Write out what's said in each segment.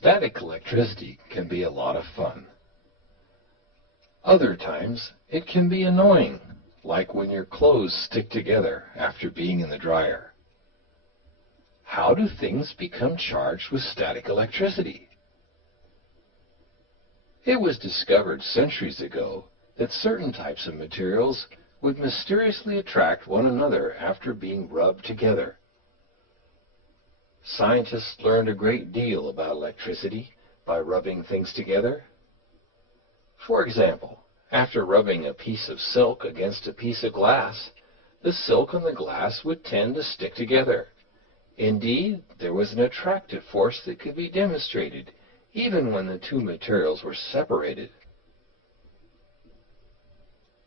Static electricity can be a lot of fun. Other times, it can be annoying, like when your clothes stick together after being in the dryer. How do things become charged with static electricity? It was discovered centuries ago that certain types of materials would mysteriously attract one another after being rubbed together. Scientists learned a great deal about electricity by rubbing things together. For example, after rubbing a piece of silk against a piece of glass, the silk and the glass would tend to stick together. Indeed, there was an attractive force that could be demonstrated even when the two materials were separated.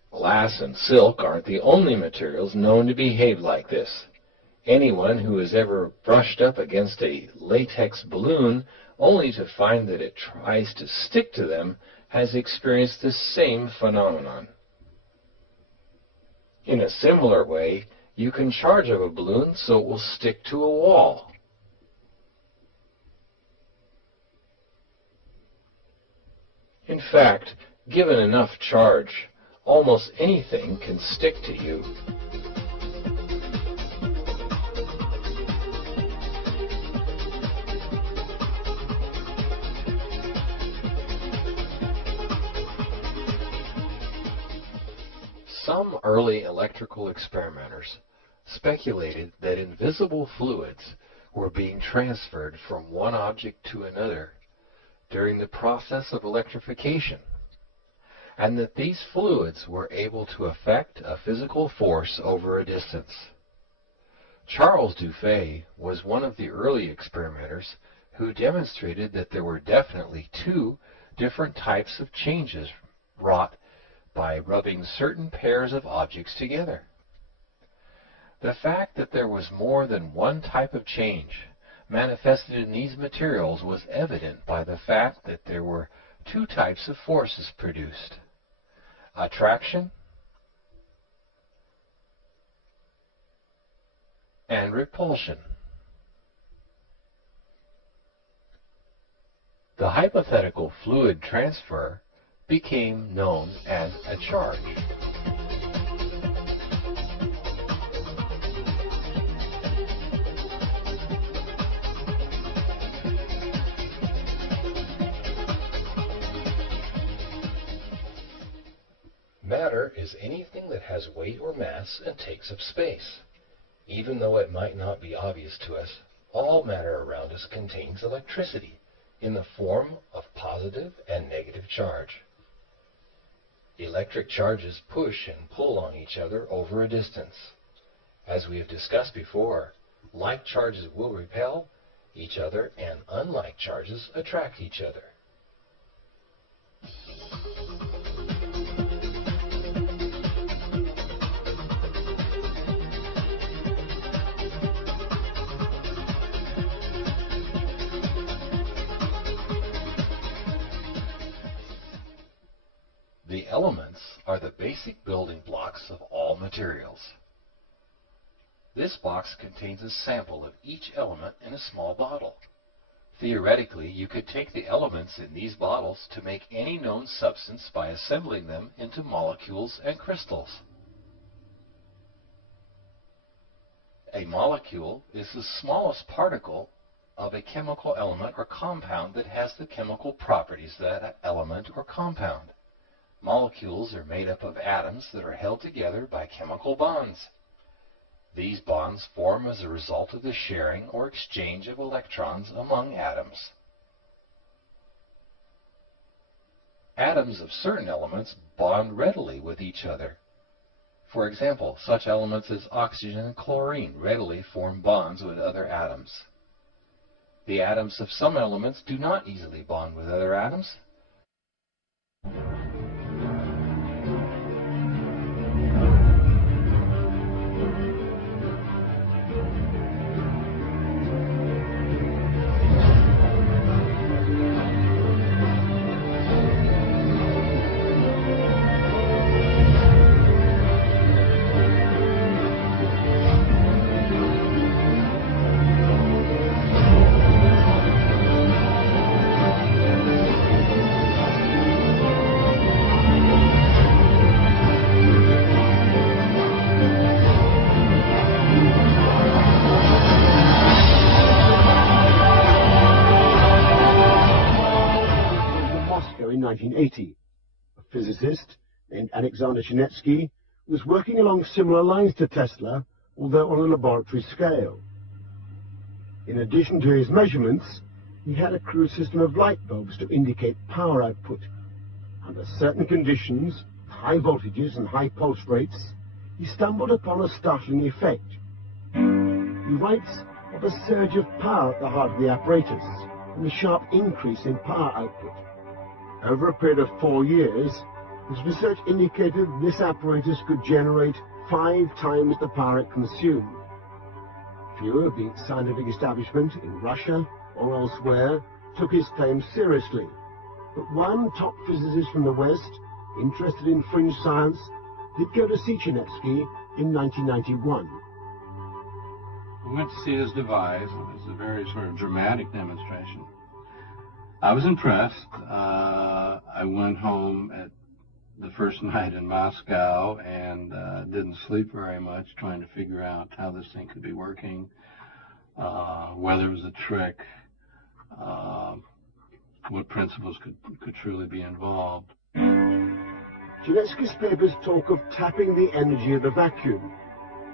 Glass and silk aren't the only materials known to behave like this. Anyone who has ever brushed up against a latex balloon only to find that it tries to stick to them has experienced the same phenomenon. In a similar way, you can charge up a balloon so it will stick to a wall. In fact, given enough charge, almost anything can stick to you. Some early electrical experimenters speculated that invisible fluids were being transferred from one object to another during the process of electrification, and that these fluids were able to affect a physical force over a distance. Charles Dufay was one of the early experimenters who demonstrated that there were definitely two different types of changes wrought by rubbing certain pairs of objects together. The fact that there was more than one type of change manifested in these materials was evident by the fact that there were two types of forces produced: attraction and repulsion. The hypothetical fluid transfer became known as a charge. Matter is anything that has weight or mass and takes up space. Even though it might not be obvious to us, all matter around us contains electricity in the form of positive and negative charge. Electric charges push and pull on each other over a distance. As we have discussed before, like charges will repel each other and unlike charges attract each other. The elements are the basic building blocks of all materials. This box contains a sample of each element in a small bottle. Theoretically, you could take the elements in these bottles to make any known substance by assembling them into molecules and crystals. A molecule is the smallest particle of a chemical element or compound that has the chemical properties of that element or compound. Molecules are made up of atoms that are held together by chemical bonds. These bonds form as a result of the sharing or exchange of electrons among atoms. Atoms of certain elements bond readily with each other. For example, such elements as oxygen and chlorine readily form bonds with other atoms. The atoms of some elements do not easily bond with other atoms. 1980. A physicist named Alexander Chinetsky was working along similar lines to Tesla, although on a laboratory scale. In addition to his measurements, he had a crude system of light bulbs to indicate power output. Under certain conditions, high voltages and high pulse rates, he stumbled upon a startling effect. He writes of a surge of power at the heart of the apparatus and a sharp increase in power output. Over a period of 4 years, his research indicated this apparatus could generate 5 times the power it consumed. Few of the scientific establishment in Russia or elsewhere took his claims seriously, but one top physicist from the West, interested in fringe science, did go to see Chinetsky in 1991. We went to see his device. It was a very sort of dramatic demonstration. I was impressed. I went home at the first night in Moscow and didn't sleep very much trying to figure out how this thing could be working, whether it was a trick, what principles could truly be involved. Chinetsky's papers talk of tapping the energy of the vacuum,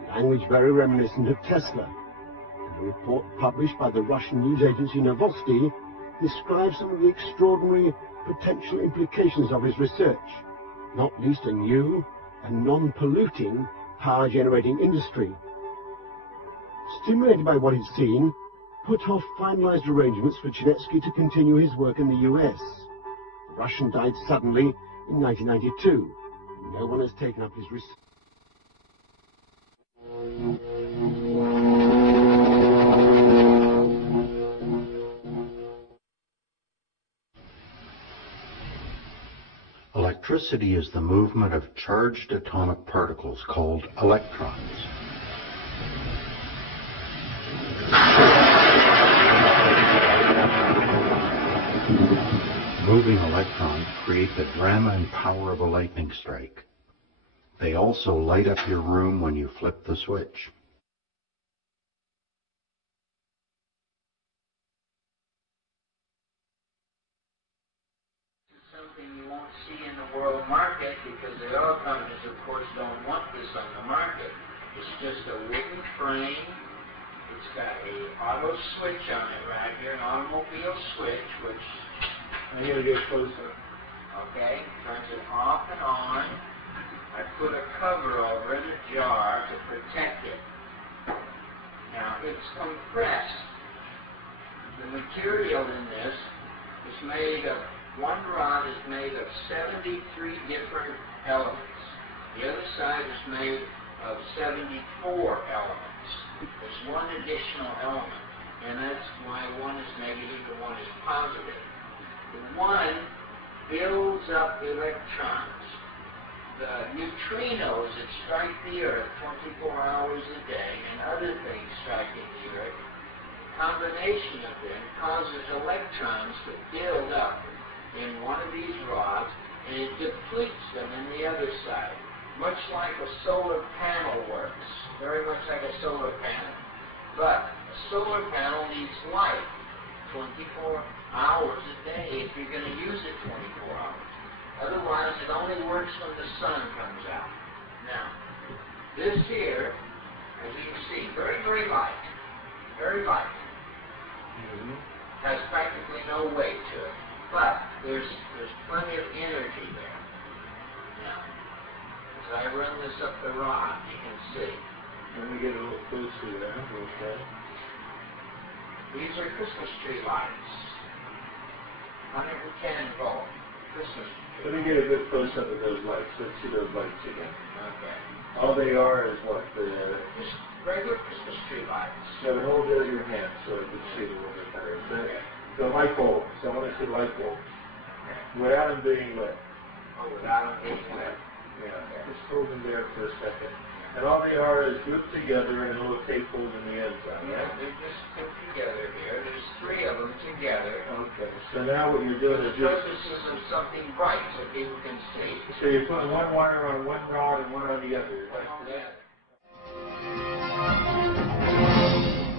language very reminiscent of Tesla. And a report published by the Russian news agency Novosti describes some of the extraordinary potential implications of his research, not least a new and non-polluting power-generating industry. Stimulated by what he'd seen, Puthoff finalized arrangements for Chinetsky to continue his work in the US. The Russian died suddenly in 1992. No one has taken up his research. Electricity is the movement of charged atomic particles called electrons. Moving electrons create the drama and power of a lightning strike. They also light up your room when you flip the switch. Something you won't see in the world market because the oil companies, of course, don't want this on the market. It's just a wooden frame. It's got a auto switch on it right here, an automobile switch, which I'm going to get closer. Okay, turns it off and on. I put a cover over it, a jar, to protect it. Now, it's compressed. The material in this is made of, one rod is made of 73 different elements. The other side is made of 74 elements. There's one additional element, and that's why one is negative and one is positive. The one builds up electrons. The neutrinos that strike the Earth 24 hours a day and other things striking the Earth, a combination of them causes electrons to build up in one of these rods, and it depletes them in the other side, much like a solar panel works, very much like a solar panel. But a solar panel needs light 24 hours a day if you're going to use it 24 hours. Otherwise, it only works when the sun comes out. Now, this here, as you can see, very, very light. Very light. Has practically no weight to it. But there's plenty of energy there. Now, as I run this up the rod, you can see. Let me get a little closer there. Okay. These are Christmas tree lights. 110 volt Christmas tree. Let me get a good close-up of those lights. Let's see those lights again. Okay. All they are is what? Just regular Christmas tree lights. So hold it in your hand so I can see it a little bit better. The light bulb. So I want to see the light bulb. Okay. Without them being lit. Oh, without them being lit. Yeah. Just hold them there for a second. And all they are is grouped together and a little tape hold in the inside, Yeah, right? they're just put together here. There's 3 of them together. Okay. So now what you're doing For the is just... purposes of something bright so people can see. So you're putting one wire on one rod and one on the other. Yeah.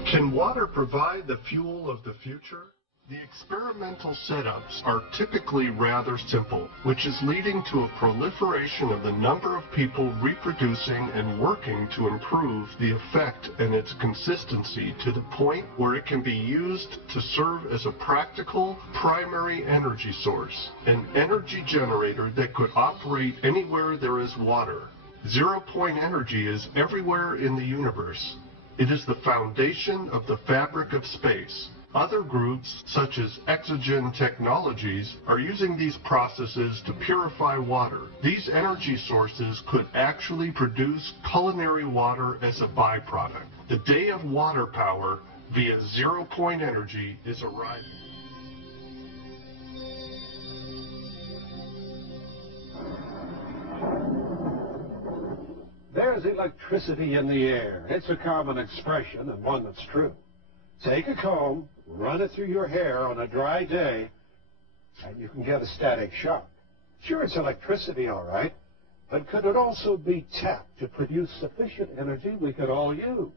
Can water provide the fuel of the future? The experimental setups are typically rather simple, which is leading to a proliferation of the number of people reproducing and working to improve the effect and its consistency to the point where it can be used to serve as a practical primary energy source, an energy generator that could operate anywhere there is water. Zero-point energy is everywhere in the universe. It is the foundation of the fabric of space. Other groups, such as Exogen Technologies, are using these processes to purify water. These energy sources could actually produce culinary water as a byproduct. The day of water power via zero-point energy is arriving. There's electricity in the air. It's a common expression and one that's true. Take a comb, run it through your hair on a dry day, and you can get a static shock. Sure, it's electricity, all right, but could it also be tapped to produce sufficient energy we could all use?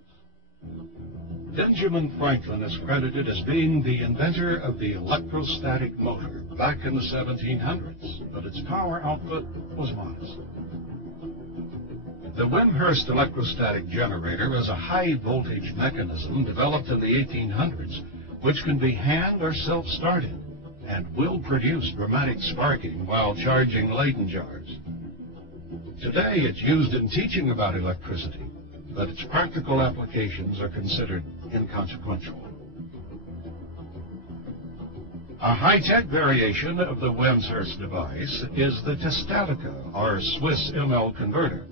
Benjamin Franklin is credited as being the inventor of the electrostatic motor back in the 1700s, but its power output was modest. The Wimshurst electrostatic generator is a high-voltage mechanism developed in the 1800s, which can be hand or self-started and will produce dramatic sparking while charging Leyden jars. Today, it's used in teaching about electricity, but its practical applications are considered inconsequential. A high-tech variation of the Wimshurst device is the Testatica, or Swiss ML converter.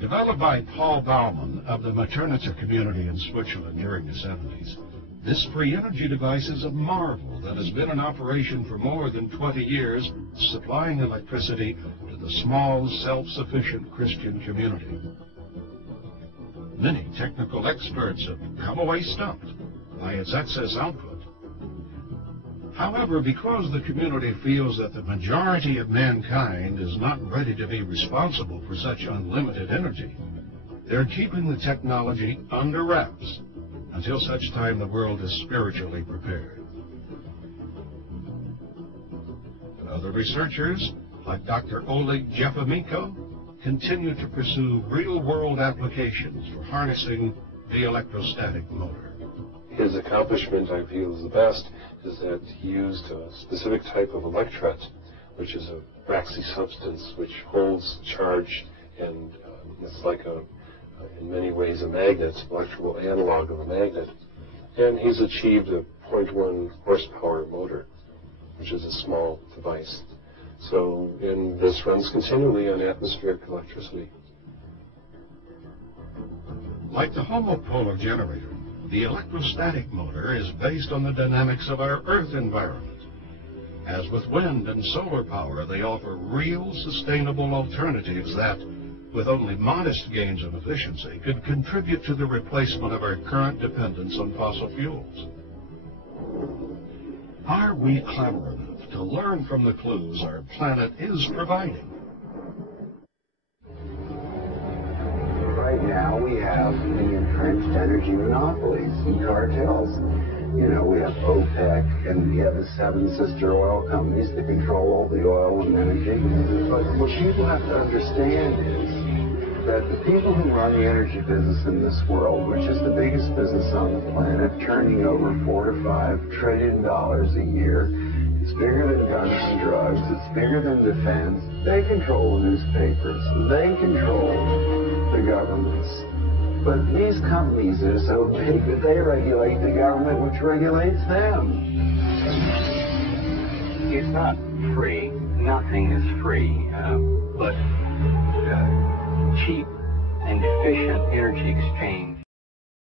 Developed by Paul Baumann of the Maternitzer community in Switzerland during the 70s, this free energy device is a marvel that has been in operation for more than 20 years, supplying electricity to the small, self-sufficient Christian community. Many technical experts have come away stumped by its excess output. However, because the community feels that the majority of mankind is not ready to be responsible for such unlimited energy, they're keeping the technology under wraps until such time the world is spiritually prepared. Other researchers, like Dr. Oleg Jefamenko, continue to pursue real-world applications for harnessing the electrostatic motor. His accomplishment, I feel, is the best, is that he used a specific type of electret, which is a waxy substance which holds charge, and it's like in many ways a magnet, electrical analog of a magnet. And he's achieved a 0.1 horsepower motor, which is a small device. So, and this runs continually on atmospheric electricity. Like the homopolar generator, the electrostatic motor is based on the dynamics of our Earth environment. As with wind and solar power, they offer real, sustainable alternatives that, with only modest gains of efficiency, could contribute to the replacement of our current dependence on fossil fuels. Are we clever enough to learn from the clues our planet is providing? Right now we have the entrenched energy monopolies and cartels. You know, we have OPEC and we have the 7 sister oil companies that control all the oil and energy. But what people have to understand is that the people who run the energy business in this world, which is the biggest business on the planet, turning over $4 to $5 trillion a year, it's bigger than guns and drugs, it's bigger than defense. They control the newspapers, they control the governments. But these companies are so big that they regulate the government, which regulates them. It's not free. Nothing is free. But cheap and efficient energy exchange